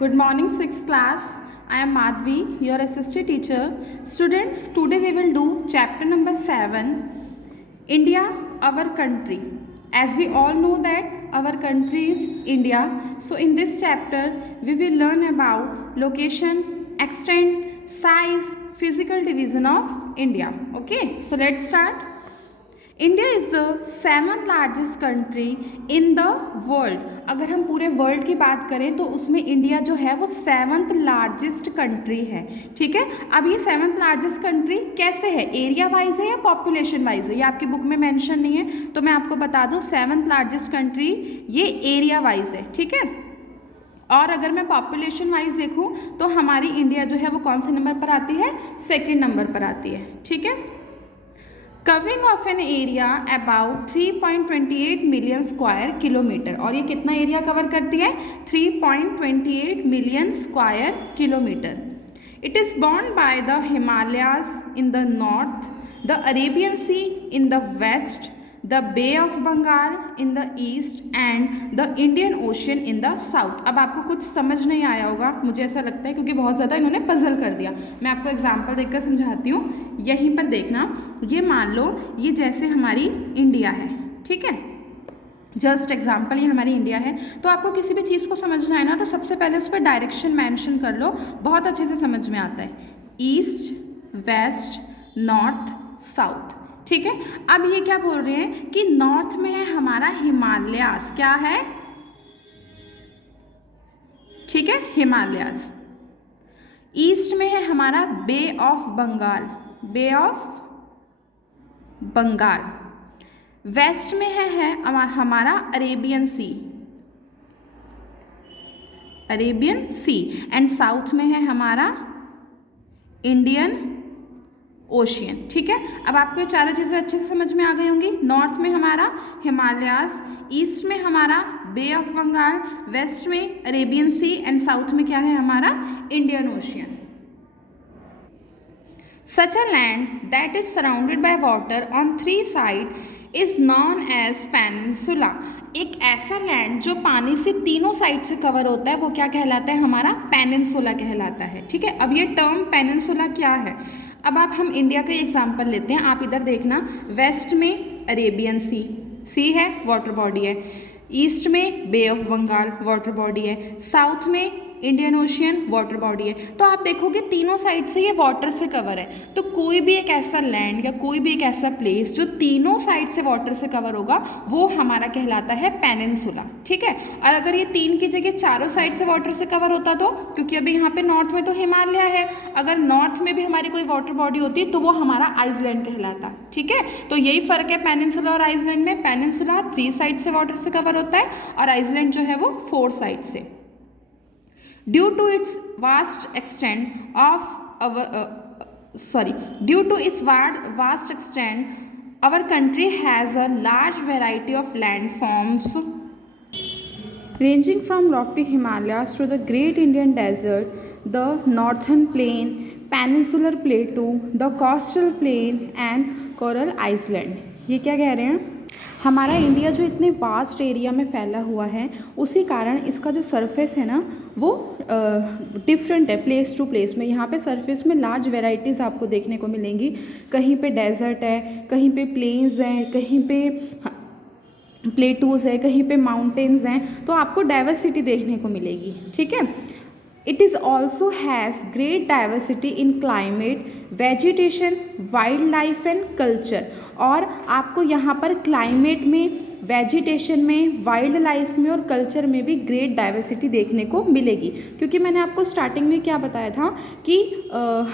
Good morning, 6th class. I am Madhvi, your assistant teacher. Students, today we will do chapter number 7, India, our country. As we all know that our country is India. So in this chapter, we will learn about location, extent, size, physical division of India. Okay, so let's start. India is the 7th largest country in the world. अगर हम पूरे world की बात करें तो उसमें India जो है वो 7th लार्जेस्ट कंट्री है. ठीक है, अब ये 7th लार्जेस्ट कंट्री कैसे है, एरिया वाइज है या पॉपुलेशन वाइज है, ये आपकी बुक में मेंशन नहीं है, तो मैं आपको बता दूं 7th लार्जेस्ट कंट्री ये एरिया वाइज है. ठीक है, और अगर मैं पॉपुलेशन वाइज देखूं तो हमारी इंडिया जो है वो कौन से नंबर पर आती है, 2nd नंबर पर आती है. ठीक है, covering of an area about 3.28 million square kilometre. और ये कितना एरिया कवर करती है, 3.28 million square kilometre. It is bound by the Himalayas in the north, the Arabian sea in the west, the bay of Bengal in the east and the Indian ocean in the south. अब आपको कुछ समझ नहीं आया होगा, मुझे ऐसा लगता है, क्योंकि बहुत ज़्यादा इन्होंने पजल कर दिया. मैं आपको एग्जांपल देकर समझाती हूँ. यहीं पर देखना, ये मान लो ये जैसे हमारी इंडिया है. ठीक है, जस्ट एग्जाम्पल ये हमारी इंडिया है. तो आपको किसी भी चीज़ को समझना है ना, तो सबसे पहले उस पर डायरेक्शन मेंशन कर लो, बहुत अच्छे से समझ में आता है. East, west, north, south. ठीक है, अब ये क्या बोल रहे हैं कि नॉर्थ में है हमारा हिमालयास. क्या है, ठीक है, हिमालयास. ईस्ट में है हमारा bay of Bengal, bay of Bengal. West में है हमारा Arabian sea, Arabian sea. And south में है हमारा इंडियन ओशियन. ठीक है, अब आपको ये चारों चीज़ें अच्छे से समझ में आ गई होंगी. नॉर्थ में हमारा हिमालयास, ईस्ट में हमारा बे ऑफ बंगाल, वेस्ट में अरेबियन सी एंड साउथ में क्या है हमारा Indian ocean. Such a land that is surrounded by water on 3 sides is known as peninsula. एक ऐसा लैंड जो पानी से तीनों साइड से कवर होता है वो क्या कहलाता है, हमारा पेनिनसुला कहलाता है. ठीक है, अब ये टर्म पेनिनसुला क्या है, अब आप हम इंडिया का एग्जांपल लेते हैं. आप इधर देखना, वेस्ट में अरेबियन सी, सी है, वाटर बॉडी है. ईस्ट में बे ऑफ बंगाल, वाटर बॉडी है. साउथ में इंडियन ओशियन, वाटर बॉडी है. तो आप देखोगे तीनों साइड से ये वाटर से कवर है. तो कोई भी एक ऐसा लैंड या कोई भी एक ऐसा प्लेस जो तीनों साइड से वाटर से कवर होगा वो हमारा कहलाता है पेनिनसुला. ठीक है, और अगर ये 3 की जगह चारों साइड से वाटर से कवर होता तो, क्योंकि अभी यहाँ पे नॉर्थ में तो हिमालय है, अगर नॉर्थ में भी हमारी कोई वाटर बॉडी होती तो वो हमारा आइसलैंड कहलाता. ठीक है, तो यही फ़र्क है पेनिनसुला और आइसलैंड में. पेनिनसुला 3 साइड से वाटर से कवर होता है और आइसलैंड जो है वो 4 साइड से. Due to its vast extent, our country has a large variety of landforms ranging from lofty Himalayas to the Great Indian Desert, the Northern Plain, Peninsular Plateau, the Coastal Plain and Coral Island. ये क्या कह रहे हैं, हमारा India जो इतने vast area में फैला हुआ है उसी कारण इसका जो सरफेस है ना वो डिफरेंट है प्लेस टू प्लेस में. यहाँ पे सरफेस में लार्ज वेराइटीज़ आपको देखने को मिलेंगी. कहीं पे डेजर्ट है, कहीं पे प्लेन्स हैं, कहीं पे प्लेटूज़ है, कहीं पे माउंटेन्स हैं. तो आपको डाइवर्सिटी देखने को मिलेगी. ठीक है, it is also has great diversity in climate, vegetation, wild life and culture. और आपको यहाँ पर क्लाइमेट में, वेजिटेशन में, वाइल्ड लाइफ में और कल्चर में भी ग्रेट डाइवर्सिटी देखने को मिलेगी. क्योंकि मैंने आपको स्टार्टिंग में क्या बताया था कि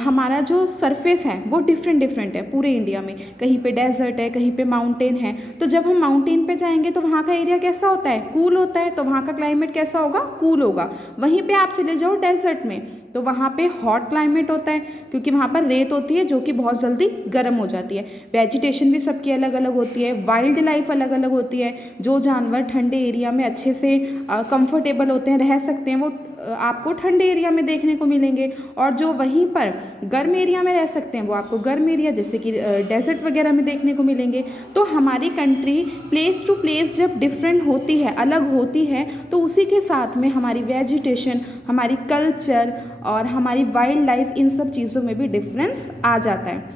हमारा जो सरफेस है वो डिफरेंट है पूरे इंडिया में. कहीं पे डेजर्ट है, कहीं पे माउंटेन है. तो जब हम माउंटेन पे जाएंगे तो वहाँ का एरिया कैसा होता है, कूल होता है. तो वहाँ का क्लाइमेट कैसा होगा, कूल होगा. वहीं पर आप चले जाओ डेजर्ट में तो वहाँ पे हॉट क्लाइमेट होता है, क्योंकि वहाँ पर रेत होती है जो कि बहुत जल्दी गर्म हो जाती है. वेजिटेशन भी सबकी अलग अलग होती है, वाइल्ड लाइफ अलग अलग होती है. जो जानवर ठंडे एरिया में अच्छे से कंफर्टेबल होते हैं, रह सकते हैं, वो आपको ठंडे एरिया में देखने को मिलेंगे, और जो वहीं पर गर्म एरिया में रह सकते हैं वो आपको गर्म एरिया जैसे कि डेजर्ट वगैरह में देखने को मिलेंगे। तो हमारी कंट्री प्लेस टू प्लेस जब डिफरेंट होती है, अलग होती है, तो उसी के साथ में हमारी वेजिटेशन, हमारी कल्चर और हमारी वाइल्ड लाइफ, इन सब चीज़ों में भी डिफरेंस आ जाता है।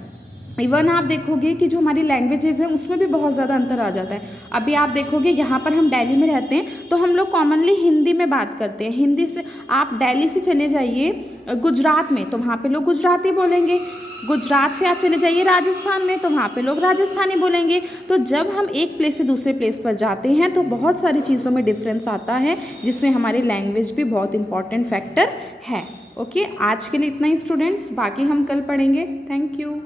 इवन आप देखोगे कि जो हमारी लैंग्वेजेज हैं उसमें भी बहुत ज़्यादा अंतर आ जाता है। अभी आप देखोगे यहाँ पर हम दिल्ली में रहते हैं तो हम लोग कॉमनली हिंदी में बात करते हैं। हिंदी से आप दिल्ली से चले जाइए गुजरात में तो वहाँ पे लोग गुजराती बोलेंगे, गुजरात से आप चले जाइए राजस्थान में तो वहाँ पे लोग राजस्थानी बोलेंगे। तो जब हम एक प्लेस से दूसरे प्लेस पर जाते हैं तो बहुत सारी चीज़ों में डिफरेंस आता है, जिसमें हमारी लैंग्वेज भी बहुत इंपॉर्टेंट फैक्टर है। ओके, आज के लिए इतना ही स्टूडेंट्स, बाकी हम कल पढ़ेंगे। Thank you.